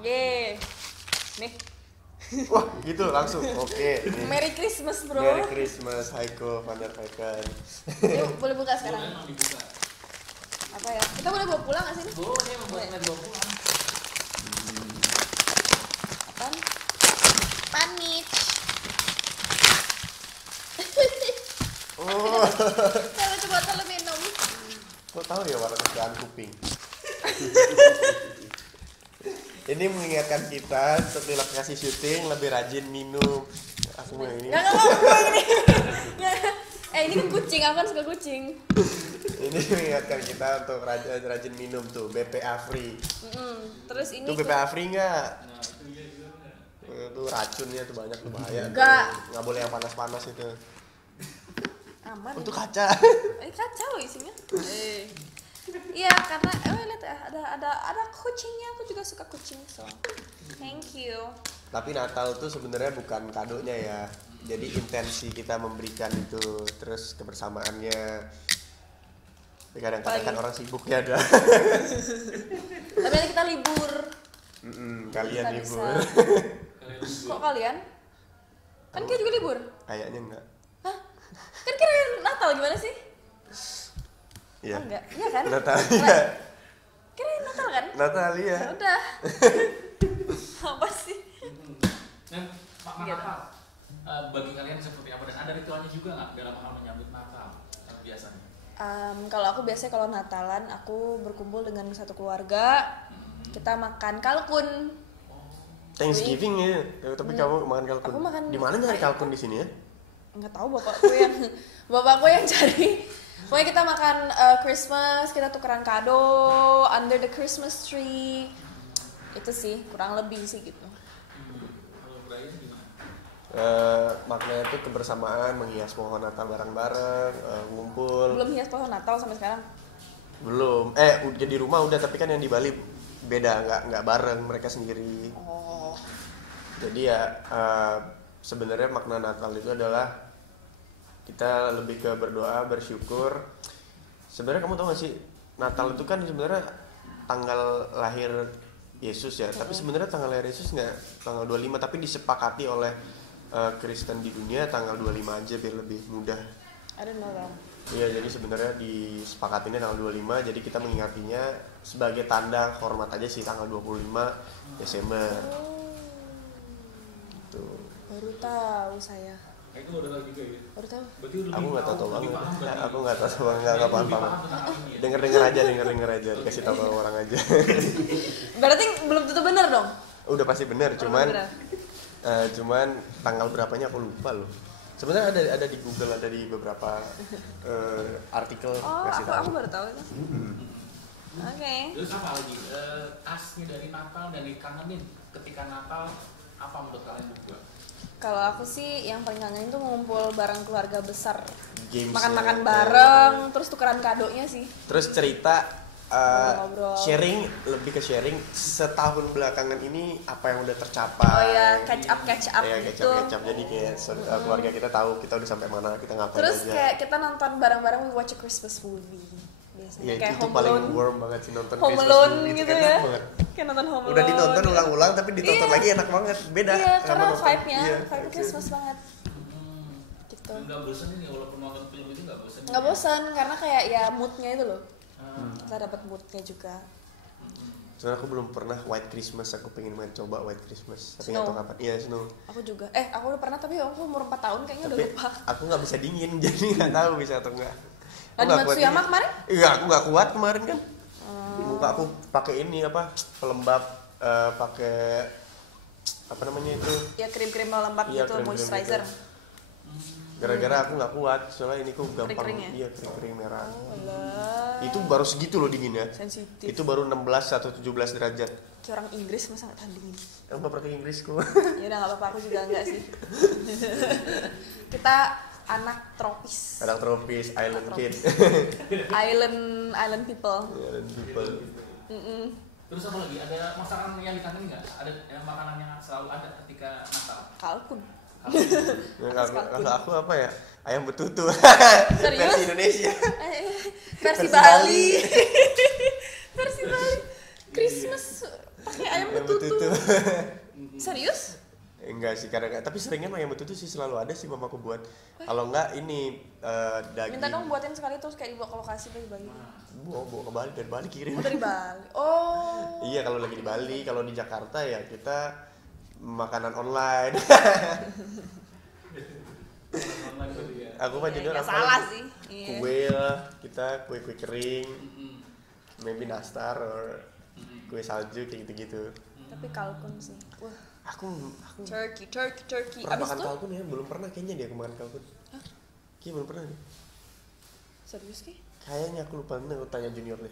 Yeay. Nih. Wah, gitu langsung. Oke. Nih. Merry Christmas, bro. Merry Christmas, Heiko van der Vecken. Yuk, boleh buka sekarang. Boleh emang dibuka. Apa ya? Kita boleh bawa pulang nggak sih? Boleh membuat bawa pulang. Apaan? Panik. Oh. Kalau coba kalau minum. Kok tahu ya warna kesukaan kuping? Ini mengingatkan kita setelah lokasi syuting lebih rajin minum. Aku mau ini. Nggak ini. Ini kan kucing, aku kan suka kucing. Ini mengingatkan kita untuk rajin minum tuh BPA free. Terus ini Itu BPA free nggak? Nah, itu dia juga enggak. Itu racunnya tuh banyak tuh bahaya. Nggak. Nggak boleh yang panas-panas itu. aman. Untuk kaca. Ini kaca loh isinya. Iya karena lihat ya ada kucingnya, aku juga suka kucing so thank you. Tapi Natal tuh sebenarnya bukan kadonya ya. Jadi intensi kita memberikan itu, terus kebersamaannya. Kadang-kadang kan orang sibuk ya ada. Tapi nanti kita libur. Kalian Kita libur. Kok kalian? Kan kita juga libur. Kayaknya enggak. Hah? Kan kira Natal gimana sih? Iya. Oh, enggak, iya kan? Natalia. Kirain Natal kan? Natalia. Ya udah. Apa sih? Dan makna Gitu. Natal bagi kalian seperti apa, dan ada ritualnya juga nggak dalam hal menyambut Natal biasanya? Kalau aku biasanya kalau Natalan aku berkumpul dengan satu keluarga, kita makan kalkun. Thanksgiving ya. Tapi kamu makan kalkun. Aku makan- Di mana nyari kalkun di sini ya? Nggak tahu bapakku yang cari. Pokoknya kita makan Christmas, kita tukeran kado under the Christmas tree. Itu sih kurang lebih sih gitu. Kalau Brian gimana? Maknanya itu kebersamaan, menghias pohon Natal bareng-bareng, ngumpul. Belum hias pohon Natal sampai sekarang. Belum. Udah di rumah udah, tapi kan yang di Bali beda, nggak bareng, mereka sendiri. Oh. Jadi ya sebenarnya makna Natal itu adalah kita lebih ke berdoa, bersyukur. Sebenarnya kamu tahu gak sih, Natal itu kan sebenarnya tanggal lahir Yesus ya, tapi sebenarnya tanggal lahir Yesus nggak tanggal 25, tapi disepakati oleh Kristen di dunia tanggal 25 aja biar lebih mudah. I don't know that. Iya, jadi sebenarnya disepakatinnya tanggal 25, jadi kita mengingatinya sebagai tanda hormat aja sih tanggal 25 Desember. Gitu. Baru tahu saya. Itu udah tahu juga ya? Baru tahu. Berarti lebih Aku nggak tahu lebih banget. paham berarti. Aku nggak tahu banget, nggak paham Lebih banget. paham tentang hal ini ya? Denger aja, kasih tahu ke orang aja. Berarti belum tentu benar dong. Udah pasti benar, cuman benar. cuman tanggal berapanya aku lupa loh. Sebenarnya ada di Google, ada di beberapa artikel Oh, kasih aku tahu. baru tahu itu. Oke. Terus apa lagi? Tasnya dari Natal dan dikangenin ketika Natal, apa menurut kalian berdua? Kalau aku sih yang paling kangenin tuh ngumpul bareng keluarga besar. Gamesnya, Makan-makan bareng, terus tukeran kadonya sih. Terus cerita Ngobrol-ngobrol. sharing, lebih ke sharing setahun belakangan ini apa yang udah tercapai. Oh ya, catch up Ya, gitu. kecap. Jadi kayak keluarga kita tahu kita udah sampai mana, kita ngapain Terus aja. kayak kita nonton bareng-bareng, we watch a Christmas movie. Biasanya Ya, kayak itu Home paling Alone. warm banget sih nonton Home Christmas Alone movie, itu gitu enak ya. banget. Kayak nonton Home Alone. Udah ditonton ulang-ulang tapi ditonton Iya. lagi enak banget. Beda. Iya, sama karena nonton- vibe-nya, iya, vibe Christmas banget. Gitu. Nggak bosan ini walaupun nonton film itu nggak bosan? Nggak bosan karena kayak ya moodnya itu loh. Ah. Kita dapat moodnya juga. Soalnya aku belum pernah White Christmas, aku pengen main coba White Christmas. Tapi nggak Snow. tahu kapan. Iya, snow. Aku juga. Aku udah pernah tapi aku umur 4 tahun kayaknya udah Tapi lupa. aku nggak bisa dingin, jadi nggak tahu bisa atau enggak. Nah, di Matsuyama kemarin? Iya, aku nggak kuat kemarin kan. Muka aku pakai ini apa? Pelembab, pakai apa namanya itu? Ya krim-krim lembab Iya, gitu, krim-krim moisturizer. gitu. Gara-gara aku nggak kuat, soalnya ini kok gampang. Kering-kering ya? Iya, kering-kering merah. Alah. Itu baru segitu loh dinginnya. Sensitif. Itu baru 16 atau 17 derajat. Kayak orang Inggris masa nggak tahan dingin. Aku nggak pakai Inggris kok. Ya udah nggak apa-apa, aku juga enggak sih. Kita anak tropis. Kadang tropis, island kid. Island people. Island people. Terus apa lagi? Ada masakan yang dikangenin nggak? Ada makanan yang selalu ada ketika Natal? Kalkun. Nah, kalau aku apa ya? Ayam betutu. Serius? Versi Indonesia. Versi Versi Bali. Versi Bali. Christmas pakai ayam betutu. Serius? Enggak sih, kadang tapi seringnya ayam betutu sih selalu ada sih mamaku buat. Kalau enggak ini daging. Minta dong buatin sekali terus kayak dibawa ke lokasi bagi-bagi. Bawa ke Bali, dari Bali kirim. Oh dari Bali. Oh. Iya, kalau lagi di Bali, kalau di Jakarta ya kita makanan online. Online berarti ya. Aku mah jujur Nggak apa? salah sih. Iya. Kue lah, kita kue kering, maybe nastar or kue salju kayak gitu-gitu. Tapi kalkun sih. Wah. Aku Turkey. pernah Abis makan itu? kalkun ya, belum pernah kayaknya dia aku makan kalkun. Hah? Kayaknya belum pernah nih. Serius Ki? Kayaknya aku lupa nih, aku tanya junior deh.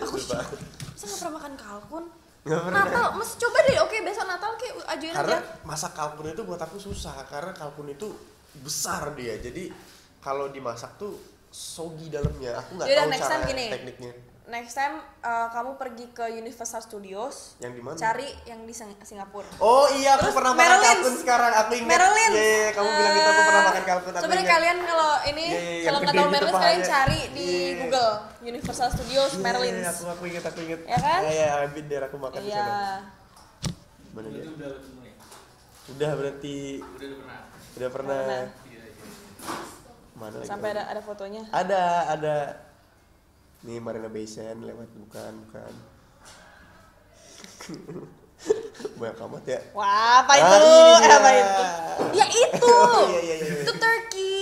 Aku Lupa. masa nggak pernah makan kalkun? Nggak pernah. Natal, mesti coba deh. Oke, besok Natal kayak ajuin Karena aja. masak kalkun itu buat aku susah, karena kalkun itu besar dia, jadi kalau dimasak tuh soggy dalamnya. Aku nggak Yaudah, tahu next cara time gini. tekniknya. Next time kamu pergi ke Universal Studios. Yang di mana? Cari yang di Singapura. Oh iya, aku Terus pernah makan Merylins. kalkun sekarang. Aku ingat. Merylins. Iya, kamu bilang gitu aku pernah makan kalkun. Aku Sebenarnya ingat. kalian kalau ini Iya, kalau yang nggak gede tahu gitu Merylins kalian pahanya. cari di Iya. Google Universal Studios Iya, Merylins. aku ingat. Ya kan? Iya, I've been there, aku makan di Iya. sana. Mana Berarti dia? udah ketemu ya? Udah berarti Udah pernah. udah pernah. Pernah. Iya. Mana lagi? Sampai ada fotonya. Ada. Nih Marina Bay Sands lewat, bukan. Banyak amat ya. Wah, apa itu? ini dia. Apa itu? Ya itu. Iya. Itu Turkey.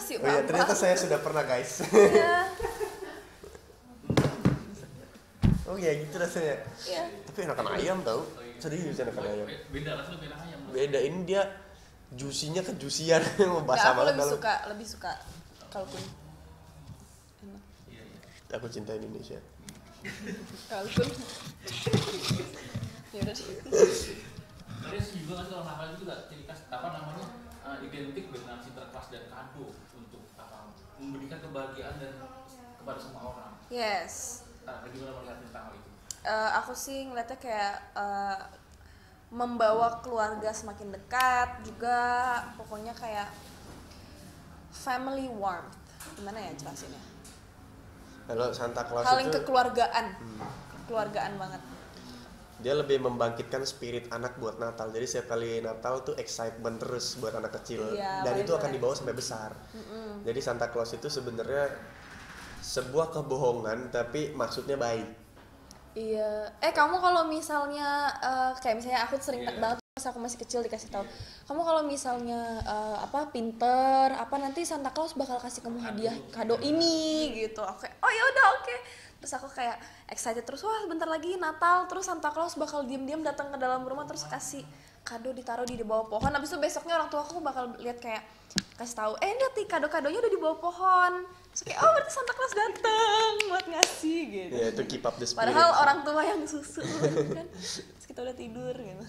Si Oh iya, Bapak. ternyata saya sudah pernah, guys. Iya. Oh iya, gitu rasanya. Iya. Tapi enakan ayam tau. Serius enakan ayam. Beda rasanya beda ayam. Beda, ini dia juicy-nya kejusian. Mau Nggak, basah aku banget lebih dalam. suka kalkun. Enak. Iya. Aku cinta Indonesia. Kalkun. Ya udah. Tadi juga kan kalau Natal itu juga ciri khas apa namanya identik dengan Sinterklas dan kado untuk apa memberikan kebahagiaan dan kepada semua orang. Yes. Nah, gimana melihat tentang hal itu? Aku sih ngeliatnya kayak membawa keluarga semakin dekat juga, pokoknya kayak family warmth. Gimana ya jelasinnya? Kalau Santa Claus Paling itu kekeluargaan banget. dia lebih membangkitkan spirit anak buat Natal. Jadi setiap kali Natal tuh excitement terus buat anak kecil. Iya, Dan itu bener. akan dibawa sampai besar. Jadi Santa Claus itu sebenarnya sebuah kebohongan tapi maksudnya baik. Iya. Kamu kalau misalnya kayak misalnya aku sering Iya. banget pas aku masih kecil dikasih tahu. Kamu kalau misalnya pinter, nanti Santa Claus bakal kasih kamu hadiah kado ini gitu. Aku kayak, oh ya udah oke. Terus aku kayak excited terus, wah bentar lagi Natal, terus Santa Claus bakal diam-diam datang ke dalam rumah terus kasih kado ditaruh di bawah pohon. Habis itu besoknya orang tua aku bakal lihat kayak kasih tahu, lihat nih kado-kadonya udah di bawah pohon. Terus kayak, oh berarti Santa Claus datang buat ngasih gitu. Ya itu keep up the spirit. Padahal orang tua yang susu kan. Terus kita udah tidur gitu.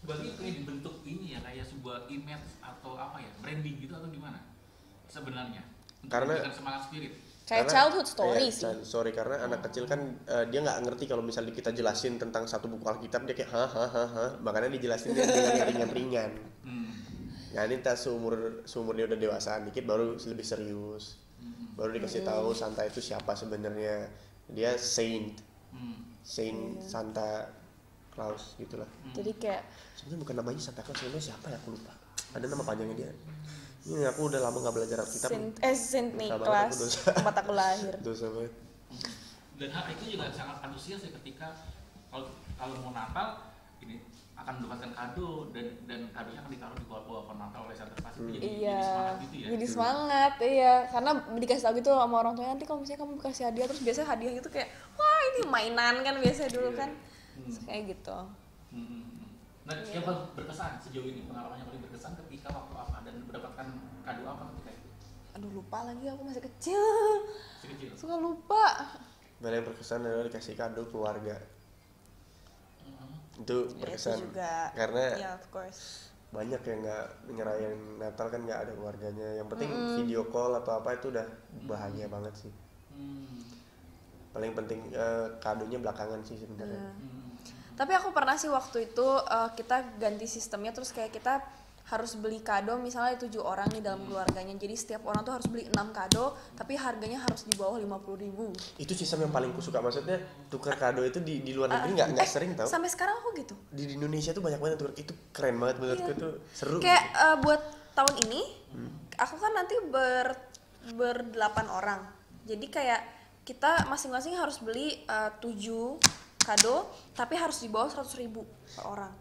Berarti ini dibentuk ini ya kayak sebuah image atau apa ya branding gitu atau gimana sebenarnya untuk Karena- memberikan semangat spirit. Kayak Karena- childhood story iya, sih. sorry, karena anak kecil kan dia nggak ngerti kalau misalnya kita jelasin tentang satu buku Alkitab dia kayak ha, makanya dijelasin dengan yang ringan. Nah ini tas seumur dia udah dewasa dikit baru lebih serius, baru dikasih tahu Santa itu siapa sebenarnya. Dia Saint Santa Claus gitulah. Jadi kayak Sebenarnya bukan namanya Santa Claus, namanya siapa ya aku lupa. Ada nama panjangnya dia. Ini aku udah lama nggak belajar Alkitab. Saint Dosa banget Nicholas aku, dosa. tempat aku lahir. Dosa banget. Dan hal itu juga sangat antusias ya ketika kalau mau Natal ini akan mendapatkan kado dan kadonya akan ditaruh di bawah pohon Natal oleh Santa Claus itu jadi Iya, semangat gitu ya. jadi semangat, iya. Karena dikasih tahu gitu sama orang tuanya, nanti kalau misalnya kamu kasih hadiah, terus biasanya hadiah itu kayak, wah ini mainan kan biasanya dulu kan, Terus kayak gitu. Nah, yang paling berkesan sejauh ini pengalaman yang paling berkesan ketika waktu apa dan mendapatkan kado apa ketika itu? Aduh lupa lagi, aku masih kecil, Si kecil. suka lupa. Mana yang berkesan adalah dikasih kado keluarga. Itu Ya, berkesan itu juga. karena Ya of course. banyak yang nggak ngerayain Natal kan nggak ada keluarganya. Yang penting video call atau apa itu udah bahagia banget sih. Paling penting kadonya belakangan sih sebenarnya. Tapi aku pernah sih waktu itu kita ganti sistemnya, terus kayak kita harus beli kado misalnya 7 orang nih dalam keluarganya, jadi setiap orang tuh harus beli 6 kado tapi harganya harus di bawah 50.000. Itu sistem yang paling kusuka, maksudnya tukar kado itu di luar negeri nggak sering tau. Sampai sekarang aku gitu. Di Indonesia tuh banyak banget tukar, itu keren banget menurutku tuh, seru. Kayak buat tahun ini aku kan nanti ber-8 orang, jadi kayak kita masing-masing harus beli 7 kado tapi harus di bawah 100.000 per orang.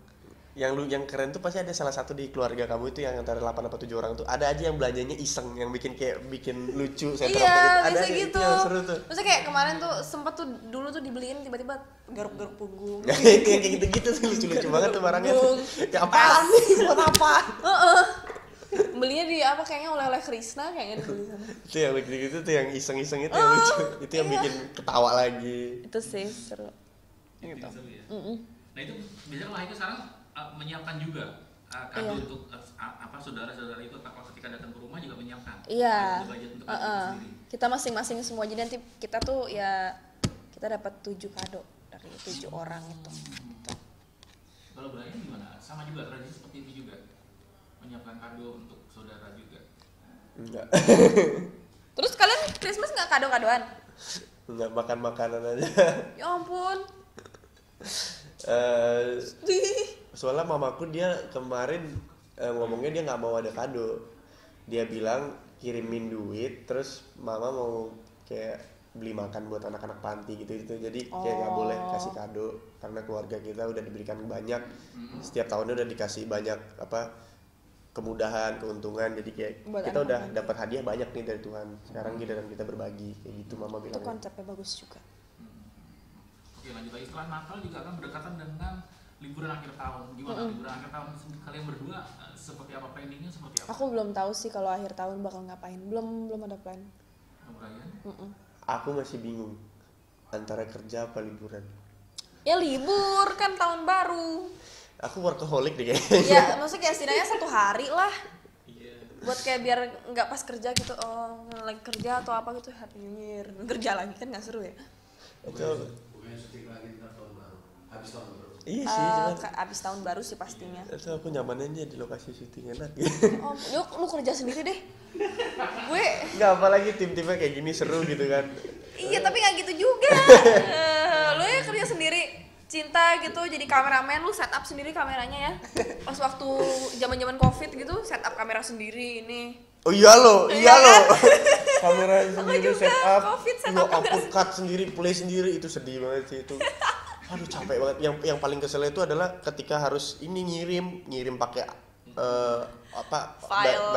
Yang keren tuh pasti ada salah satu di keluarga kamu itu yang antara 8 atau 7 orang tuh ada aja yang belanjanya iseng, yang bikin lucu Iya, gitu. Ada gitu. itu yang seru tuh. Maksudnya kayak kemarin tuh sempet tuh dulu tuh dibeliin tiba-tiba garuk-garuk punggung. Kayak gitu-gitu sih, lucu-lucu banget tuh barangnya tuh. Ya apaan nih? Buat apa? Belinya di apa, kayaknya oleh-oleh Krishna kayaknya dibeli sana. Itu yang gitu-gitu tuh, yang iseng-iseng itu yang lucu. Itu yang bikin ketawa lagi. Itu sih seru. Gitu. Ya. Nah itu biasanya kalau itu sekarang menyiapkan juga kado untuk saudara-saudara itu, atau ketika datang ke rumah juga menyiapkan. Iya. Budget untuk kado sendiri. Kita masing-masing semua, jadi nanti kita tuh ya kita dapat 7 kado dari 7 orang itu. Gitu. Kalau Brian gimana? Sama juga tradisi seperti itu juga, menyiapkan kado untuk saudara juga. Enggak. Terus kalian Christmas nggak kado-kadoan? Enggak, makan makanan aja. Ya ampun. Soalnya mamaku dia kemarin ngomongnya dia nggak mau ada kado. Dia bilang kirimin duit, terus mama mau kayak beli makan buat anak-anak panti gitu. Jadi kayak nggak boleh kasih kado karena keluarga kita udah diberikan banyak. Setiap tahunnya udah dikasih banyak kemudahan, keuntungan. Jadi kayak buat kita udah dapat hadiah banyak nih dari Tuhan. Sekarang giliran kita berbagi kayak gitu mama bilang. Itu konsepnya bagus juga. Oke, lanjut lagi. Setelah Natal juga akan berdekatan dengan liburan akhir tahun. Gimana liburan akhir tahun kalian berdua, seperti apa planningnya, seperti apa? Aku belum tahu sih kalau akhir tahun bakal ngapain. Belum ada plan. Aku masih bingung antara kerja apa liburan. Ya libur kan tahun baru. Aku workaholic deh kayaknya. Ya maksudnya kayak setidaknya 1 hari lah. Buat kayak biar nggak pas kerja gitu, lagi kerja atau apa gitu, happy new year. Kerja lagi kan nggak seru ya. Itu bukannya syuting lagi ntar tahun baru, habis tahun baru. iya sih, cuman abis tahun baru sih pastinya. itu aku nyamannya aja di lokasi syuting enak gitu. Yuk lu kerja sendiri deh. Gue Nggak, apalagi tim-timnya kayak gini seru gitu kan. iya tapi nggak gitu juga. Lu ya kerja sendiri, cinta gitu, jadi kameramen, lu setup sendiri kameranya ya. Pas waktu zaman COVID gitu, setup kamera sendiri ini. Oh iya lo. Kamera Aku sendiri juga, setup, COVID setup lo kamera cut sendiri, play sendiri, itu sedih banget sih itu. Aduh capek banget. Yang paling kesel itu adalah ketika harus ini ngirim pakai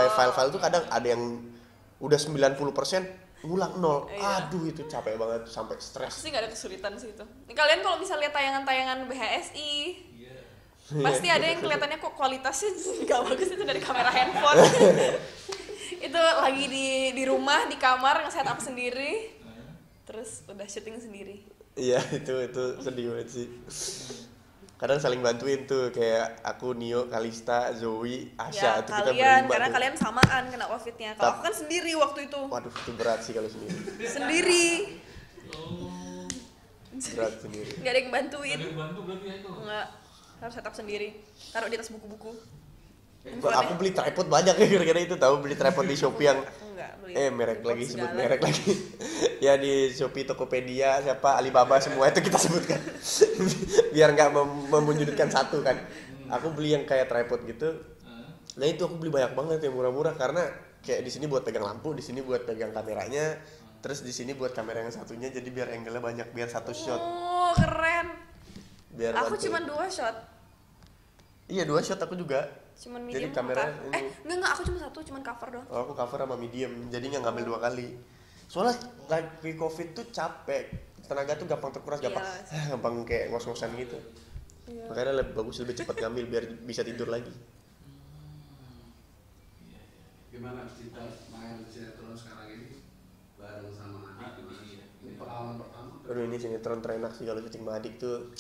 file tuh kadang ada yang udah 90% ngulang 0. Iya. Aduh itu capek banget sampai stres. Pasti nggak ada kesulitan sih itu. Nih, kalian kalau misalnya lihat tayangan-tayangan BHSI, pasti ada yang kelihatannya kok kualitasnya nggak bagus, itu dari kamera handphone. Itu lagi di rumah di kamar nge-setup sendiri, terus udah syuting sendiri. Iya itu sedih banget sih. Kadang saling bantuin tuh, kayak aku, Nio, Kalista, Zoe, Asya, Ya itu kita kalian, berlima karena tuh. kalian samaan kena COVID-nya. Kalau aku kan sendiri waktu itu. Waduh itu berat sih kalau sendiri. Sendiri. Berat sendiri. Nggak ada yang bantuin. Ada yang bantu berarti ya itu? Nggak, harus setup sendiri. Taruh di atas buku-buku. Aku beli tripod banyak ya gara-gara itu, tahu, beli tripod di Shopee yang Enggak, beli merek tripod lagi, sebut segala. merek lagi. Ya di Shopee, Tokopedia, siapa, Alibaba, semua itu kita sebutkan. Biar nggak memunjudkan satu kan. Aku beli yang kayak tripod gitu. Nah itu aku beli banyak banget yang murah-murah, karena kayak di sini buat pegang lampu, di sini buat pegang kameranya, terus di sini buat kamera yang satunya, jadi biar angle-nya banyak, biar satu shot. Oh keren. Biar Aku bantu. cuma 2 shot. Iya 2 shot aku juga. Cuman Jadi medium kamera sama ini. enggak, aku cuma 1, cuman cover doang. Oh, aku cover sama medium, jadi nggak ngambil 2 kali. Soalnya lagi COVID tuh capek, tenaga tuh gampang terkuras, gampang kayak ngos-ngosan gitu. Iya. Makanya lebih cepat ngambil biar bisa tidur lagi. Gimana kita main sinetron sekarang ini bareng sama adik? Ini pengalaman pertama. Aduh ini sinetron terenak sih kalau syuting sama adik tuh,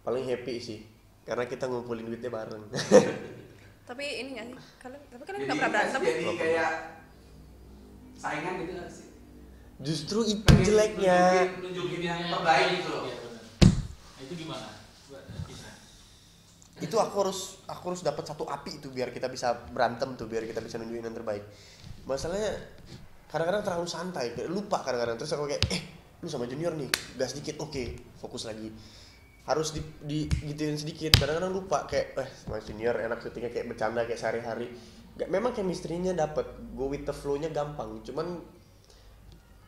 paling happy sih, karena kita ngumpulin duitnya bareng. Tapi ini nggak sih? Kalian nggak pernah Jadi berantem? kayak saingan gitu nggak sih? Justru itu jeleknya. Nunjukin yang terbaik gitu loh. Iya, benar. Nah, itu gimana? Buat kisah. Itu aku harus dapat satu api itu biar kita bisa berantem tuh, biar kita bisa nunjukin yang terbaik. Masalahnya kadang-kadang terlalu santai, kayak lupa kadang-kadang, terus aku kayak lu sama junior nih gas dikit, oke, fokus lagi. Harus di gituin sedikit, kadang-kadang lupa kayak sama junior enak syutingnya kayak bercanda kayak sehari-hari. Memang chemistry-nya dapet, go with the flow-nya gampang, cuman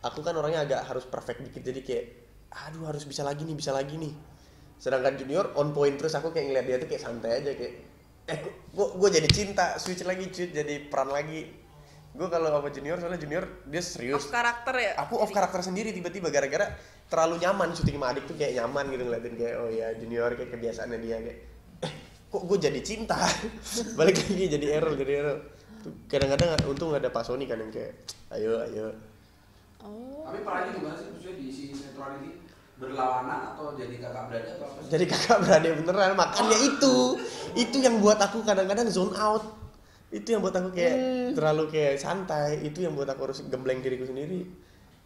aku kan orangnya agak harus perfect dikit, jadi kayak aduh harus bisa lagi nih. Sedangkan junior on point terus, aku kayak ngeliat dia tuh kayak santai aja kayak gue jadi cinta, switch lagi jadi peran lagi. Gue kalau sama junior, soalnya junior dia serius. Off karakter ya? Aku off karakter sendiri tiba-tiba gara-gara terlalu nyaman syuting sama adik tuh, kayak nyaman gitu ngeliatin kayak oh ya junior kayak kebiasaannya dia kayak kok gue jadi cinta. Balik lagi jadi Errol. Tuh, kadang-kadang untung ada Pak Sony kan yang kayak ayo. Oh. Tapi perannya gimana sih maksudnya di si sinetron ini? Berlawanan atau jadi kakak beradik atau apa sih? Jadi kakak beradik beneran, makanya itu yang buat aku kadang-kadang zone out. Itu yang buat aku kayak terlalu kayak santai. Itu yang buat aku harus gembleng diriku sendiri.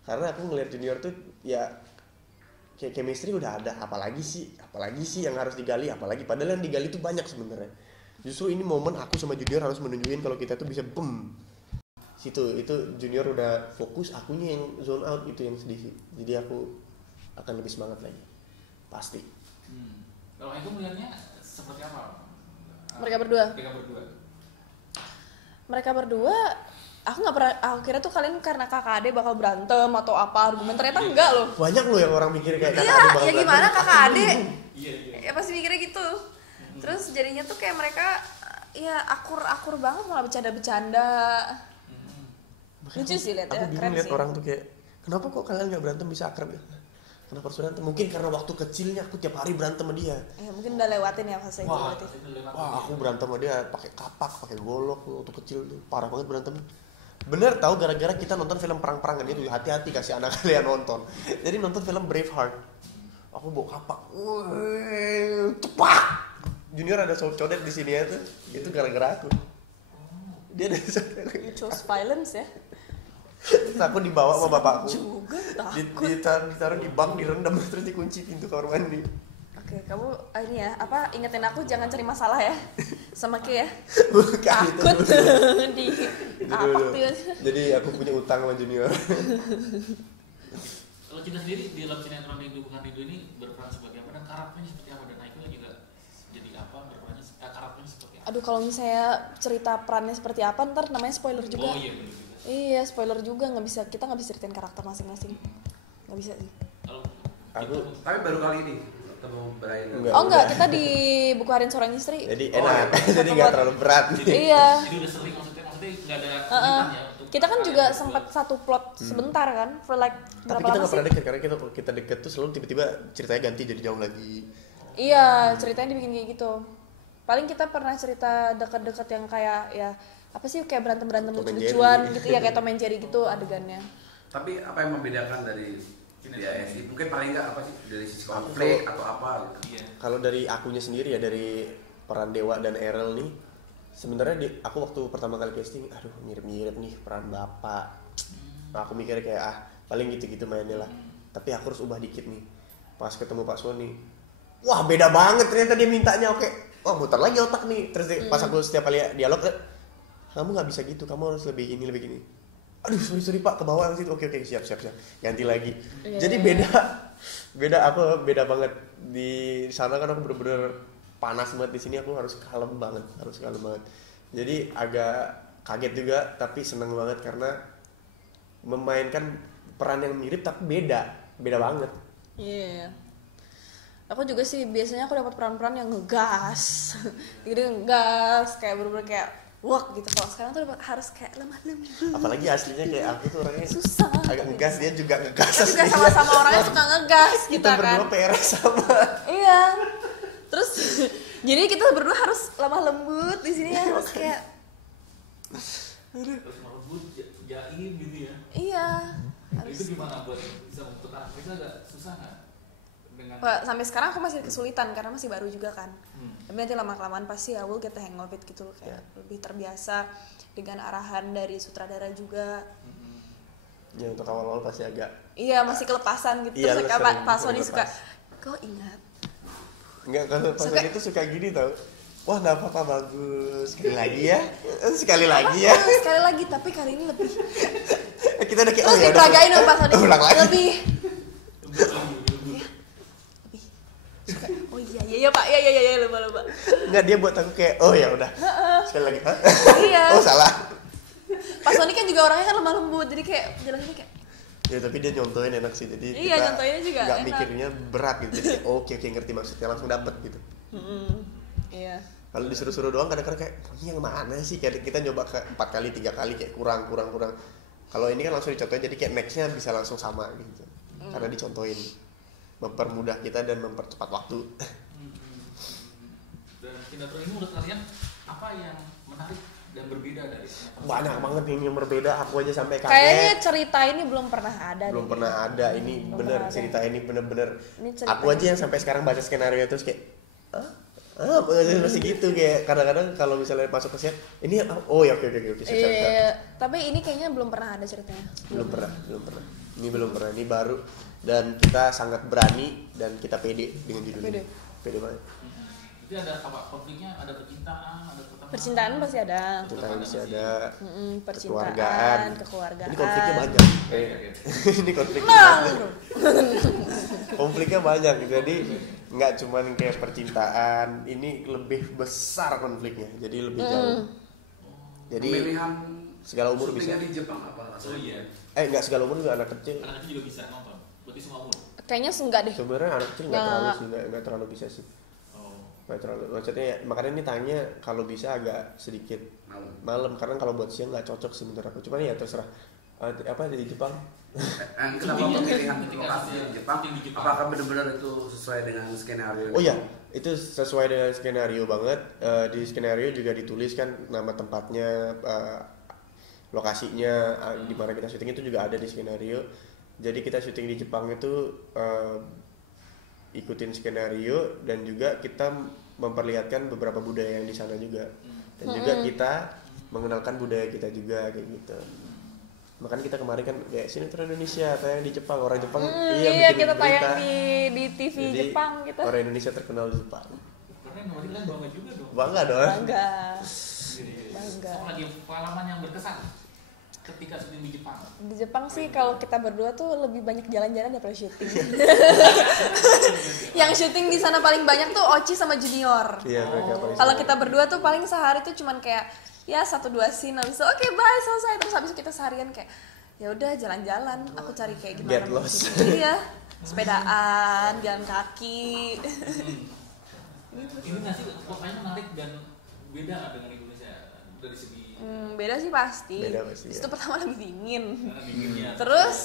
Karena aku ngeliat junior tuh ya kayak chemistry udah ada, apalagi sih yang harus digali, apalagi padahal yang digali tuh banyak sebenarnya. Justru ini momen aku sama junior harus menunjukin kalau kita tuh bisa situ itu junior udah fokus, akunya yang zone out, itu yang sedih sih. Jadi aku akan lebih semangat lagi pasti. Kalau itu melihatnya seperti apa? Mereka berdua aku nggak pernah, aku kira tuh kalian karena kakak ade bakal berantem atau apa argumen, ternyata enggak loh. Banyak loh yang orang mikir kayak kakak iya, ade bakal ya gimana berantem. kakak ade Iya. ya pasti mikirnya gitu. Terus jadinya tuh kayak mereka ya akur banget, malah bercanda-bercanda. Lucu sih liatnya, Aku keren bingung liat sih. orang tuh kayak kenapa kok kalian nggak berantem bisa akrab ya? Kenapa harus berantem? Mungkin karena waktu kecilnya aku tiap hari berantem sama dia. Ya mungkin udah lewatin ya fase itu berarti. Wah, aku berantem sama dia pakai kapak, pakai golok waktu kecil tuh. Parah banget berantem. Bener tahu gara-gara kita nonton film perang-perangan itu. Hati-hati kasih anak kalian nonton. Jadi nonton film Braveheart. Aku bawa kapak. Cepak. Junior ada codet di sini ya tuh. Itu gara-gara aku. Dia ada You chose violence ya. Terus aku dibawa sama bapakku. Juga takut. Ditaruh di bank, direndam terus dikunci pintu kamar mandi. Oke, kamu ini ya, apa ingetin aku jangan cari masalah ya sama Ki ya. Bukan Takut itu. di Itu apa dulu. tuh. Jadi aku punya utang sama Junior. Kalau Cinta sendiri di dalam sinetron Rindu Bukan Rindu ini berperan sebagai apa dan karakternya seperti apa, dan Aiko juga jadi apa berperannya karakternya seperti apa? Aduh, kalau misalnya cerita perannya seperti apa ntar namanya spoiler juga. Oh iya benar juga. Iya, spoiler juga, kita nggak bisa ceritain karakter masing-masing. Nggak bisa sih. Kalau Tapi baru kali ini ketemu Brian. Enggak. Oh kita di Buku Harian Seorang Istri. Jadi enak. Jadi nggak terlalu berat. Iya. jadi udah sering maksudnya nggak ada Heeh. kesulitan ya untuk Kita kan juga sempat satu plot sebentar kan, for like Tapi berapa kita lama nggak sih? pernah deket karena kita deket tuh selalu tiba-tiba ceritanya ganti jadi jauh lagi. Iya, ceritanya dibikin kayak gitu. Paling kita pernah cerita dekat-dekat yang kayak ya apa sih kayak berantem-berantem Tom and lucu-lucuan Jerry. gitu ya, kayak Tom and Jerry gitu adegannya. Tapi apa yang membedakan dari DASI? Mungkin paling nggak apa sih dari sisi konflik atau apa gitu? iya. Kalau dari akunya sendiri ya, dari peran Dewa dan Errol nih, sebenarnya aku waktu pertama kali casting, aduh mirip-mirip nih peran bapak. Nah, aku mikirnya kayak paling gitu-gitu mainnya lah. Tapi aku harus ubah dikit nih. Pas ketemu Pak Sony, wah beda banget ternyata dia mintanya. Oke, wah muter lagi otak nih. Terus pas aku setiap kali dialog, kamu nggak bisa gitu, kamu harus lebih ini lebih gini. Aduh sorry Pak, ke bawah yang situ. Oke siap ganti lagi. Jadi beda banget. Di sana kan aku bener-bener panas banget, di sini aku harus kalem banget. Jadi agak kaget juga tapi seneng banget karena memainkan peran yang mirip tapi beda banget. Iya. Aku juga sih biasanya aku dapat peran-peran yang ngegas. Jadi ngegas kayak bener-bener kayak wak gitu. Kalau sekarang tuh harus kayak lemah lembut. Apalagi aslinya kayak aku tuh orangnya Susah. agak ngegas, dia juga ngegas. Kita juga aslinya. sama-sama orangnya suka ngegas Kita kita kan. berdua PRS sama. Iya. Terus jadi kita berdua harus lemah lembut di sini ya, harus kayak Terus merebut jaim gitu ya. iya. Itu Harus. gimana buat bisa membentuk karakter itu agak susah nggak dengan Wah, sampai sekarang aku masih kesulitan karena masih baru juga kan. Hmm. Tapi nanti lama-kelamaan pasti I will get the hang of it gitu, kayak lebih terbiasa dengan arahan dari sutradara juga. Ya untuk awal-awal pasti agak. Iya, masih kelepasan gitu. Iya, Terus lu kayak sering Pak Sony lepas. suka, kau ingat Enggak, kalau pas Suka- itu suka gini tau. wah nggak apa-apa, bagus, sekali lagi ya, sekali lagi ya. Sekali lagi, tapi kali ini lebih Kita udah kayak, lebih peragain dong Pak Sony. ulang lagi. Lebih suka. Oh iya Pak, iya lupa. Nggak, dia buat aku kayak, oh ya udah, sekali lagi, hah? Iya. Oh salah. Pak Sony kan juga orangnya kan lemah lembut, jadi kayak jelasinnya kayak Ya tapi dia nyontohin enak sih, jadi Iya, kita nyontohinnya juga nggak enak. mikirnya berat gitu, jadi kayak, oke ngerti maksudnya, langsung dapet gitu. iya. Kalau disuruh-suruh doang kadang-kadang kayak, ini yang mana sih, kayak kita nyoba ke 4 kali 3 kali kayak kurang. Kalau ini kan langsung dicontohin, jadi kayak nextnya bisa langsung sama gitu, karena dicontohin, mempermudah kita dan mempercepat waktu. Dan sinetron ini menurut kalian apa yang menarik dan berbeda dari sinetron? Banyak banget ini yang berbeda, aku aja sampai Kayaknya kaget. cerita ini belum pernah ada. Belum deh. pernah ada, ini Belum bener pernah ada. cerita ini bener-bener. Ini cerita Aku aja yang sampai sekarang baca skenario terus kayak, masih gitu kayak kadang-kadang kalau misalnya masuk ke set, ini oh ya oke siap. Iya, tapi ini kayaknya belum pernah ada ceritanya. Belum pernah. Ini belum pernah, ini baru dan kita sangat berani dan kita pede dengan judul ini. Pede banget. Jadi ada apa konfliknya, ada percintaan, ada pertemanan. Percintaan pasti ada. Percintaan masih ada, Percintaan, kekeluargaan. Ini konfliknya banyak. Ini konfliknya Nah, banyak. Konfliknya banyak, jadi nggak cuman kayak percintaan, ini lebih besar konfliknya, jadi lebih jauh. Jadi Pemilihan segala umur bisa. syutingnya di Jepang apa Oh rasanya? iya. Nggak segala umur juga, anak kecil. Anak kecil juga bisa nonton. Berarti semua umur. Kayaknya enggak deh. Sebenarnya anak kecil nggak terlalu sih, nggak terlalu bisa sih. Oh. Nggak terlalu. Maksudnya ya, makanya ini tanya kalau bisa agak sedikit malam, karena kalau buat siang nggak cocok sih menurut aku. Cuman ya terserah. Apa di Jepang? Kenapa pemilihan Ketika lokasi di Jepang? syuting di Jepang. Apakah benar-benar itu sesuai dengan skenario? Oh ya, itu sesuai dengan skenario banget. Di skenario juga ditulis kan nama tempatnya, lokasinya, di mana kita syuting itu juga ada di skenario. Jadi kita syuting di Jepang itu ikutin skenario dan juga kita memperlihatkan beberapa budaya yang di sana juga. Dan juga kita mengenalkan budaya kita juga kayak gitu. Makanya kita kemarin kan kayak sinetron Indonesia tayang di Jepang, orang Jepang Iya, bikin kita berita. tayang di TV Jadi, Jepang gitu. Orang Indonesia terkenal di Jepang. Karena berarti kan bangga juga dong. Bangga dong. Bangga. Jadi, Bangga. Apa lagi pengalaman yang berkesan ketika syuting di Jepang? Di Jepang sih kalau kita berdua tuh lebih banyak jalan-jalan daripada syuting. Yang syuting di sana paling banyak tuh Ochi sama Junior. Iya, mereka paling Kalau senang. kita berdua tuh paling sehari tuh cuman kayak ya 1-2 scene habis itu oke bye selesai, terus habis itu kita seharian kayak ya udah jalan-jalan, aku cari kayak gimana Get lost. iya, sepedaan, jalan kaki. Ini nggak sih pokoknya menarik dan beda nggak dengan Indonesia dari segi Beda sih pasti. Beda pasti, Itu ya. pertama lebih dingin. dinginnya. Terus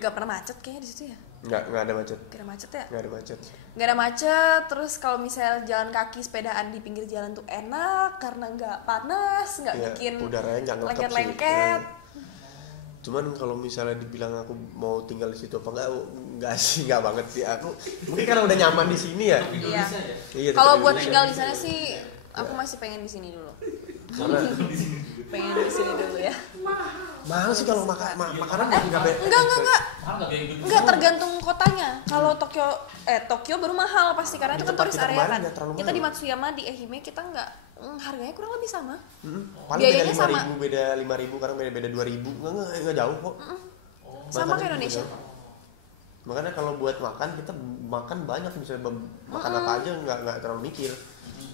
nggak pernah macet kayaknya di situ ya. Nggak ada macet. Gak ada macet ya? Nggak ada macet. Nggak ada macet. Terus kalau misalnya jalan kaki sepedaan di pinggir jalan tuh enak karena nggak panas, nggak Iya, bikin udaranya nggak ngekep sih. lengket-lengket. Cuman kalau misalnya dibilang aku mau tinggal di situ apa enggak sih, enggak banget sih aku. Mungkin karena udah nyaman di sini ya. Indonesia ya. Iya. Kalau tetap buat Indonesia. tinggal di sana sih, aku masih pengen di sini dulu. Karena Pengen di sini dulu ya. mahal sih kalau makanan nggak beda. Enggak. Mahal nggak kayak gitu? Enggak, tergantung kotanya. Kalau Tokyo baru mahal pasti karena itu kan Di tempat tourist kita area kemarin kan. nggak terlalu Kita di mahal. Matsuyama di Ehime kita nggak harganya kurang lebih sama. Paling Biayanya beda sama. 5.000, beda 5.000, kadang beda 2.000. Enggak jauh kok. Sama Makannya kayak Indonesia. juga jauh. Makanya kalau buat makan kita makan banyak, bisa makan apa aja nggak terlalu mikir.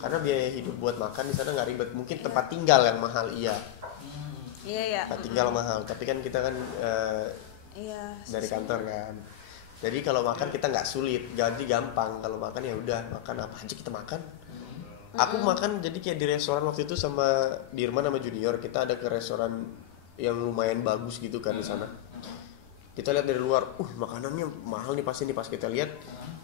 Karena biaya hidup buat makan di sana nggak ribet. Mungkin tempat tinggal yang mahal iya. Iya ya. Tempat tinggal mahal. Tapi kan kita kan Iya. dari kantor kan. Jadi kalau makan kita nggak sulit, jadi gampang. Kalau makan ya udah makan apa aja kita makan. Aku makan jadi kayak di restoran waktu itu sama Dirman sama Junior, kita ada ke restoran yang lumayan bagus gitu kan di sana. Kita lihat dari luar, makanannya mahal nih pasti nih, pas kita lihat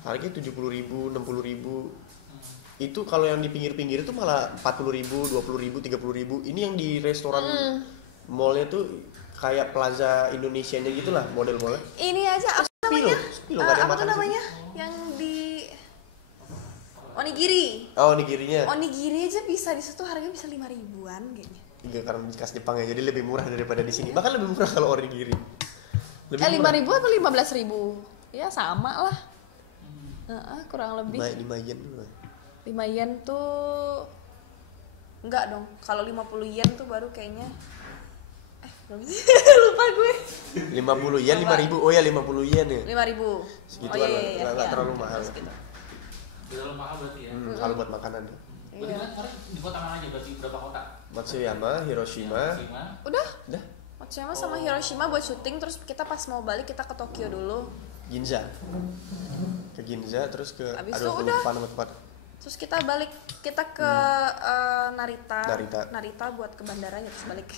harganya 70.000, 60.000. Itu kalau yang di pinggir-pinggir itu malah 40.000, 20.000, 30.000. Ini yang di restoran mallnya tuh kayak Plaza Indonesianya gitulah model-modelnya. Ini aja apa namanya? Sepi loh, nggak ada yang Apa makan tuh di namanya? Yang di Onigiri. Oh, nigirinya. Onigiri aja bisa di situ harganya bisa 5.000-an kayaknya. Iya, karena di khas Jepang ya, jadi lebih murah daripada di sini. Bahkan lebih murah kalau onigiri. Lebih 5.000 atau 15.000? Ya sama lah. Kurang lebih. 5 yen. 5 yen tuh enggak dong. Kalau 50 yen tuh baru kayaknya berapa sih? Lupa gue. 50 yen 5.000. Oh ya 50 yen ya. 5.000. Segitu iya, nggak terlalu mahal. Segitu. Terlalu mahal berarti ya. Kalau buat makanan. Berarti kan kemarin di kota mana aja, berarti berapa kota? Matsuyama, Hiroshima. Udah. Udah. Matsuyama sama Hiroshima buat syuting, terus kita pas mau balik kita ke Tokyo dulu. Ginza. Ke Ginza terus ke Abis aduh itu aku udah. lupa nama tempat. Terus kita balik ke Narita. Narita. Narita buat ke bandaranya terus balik.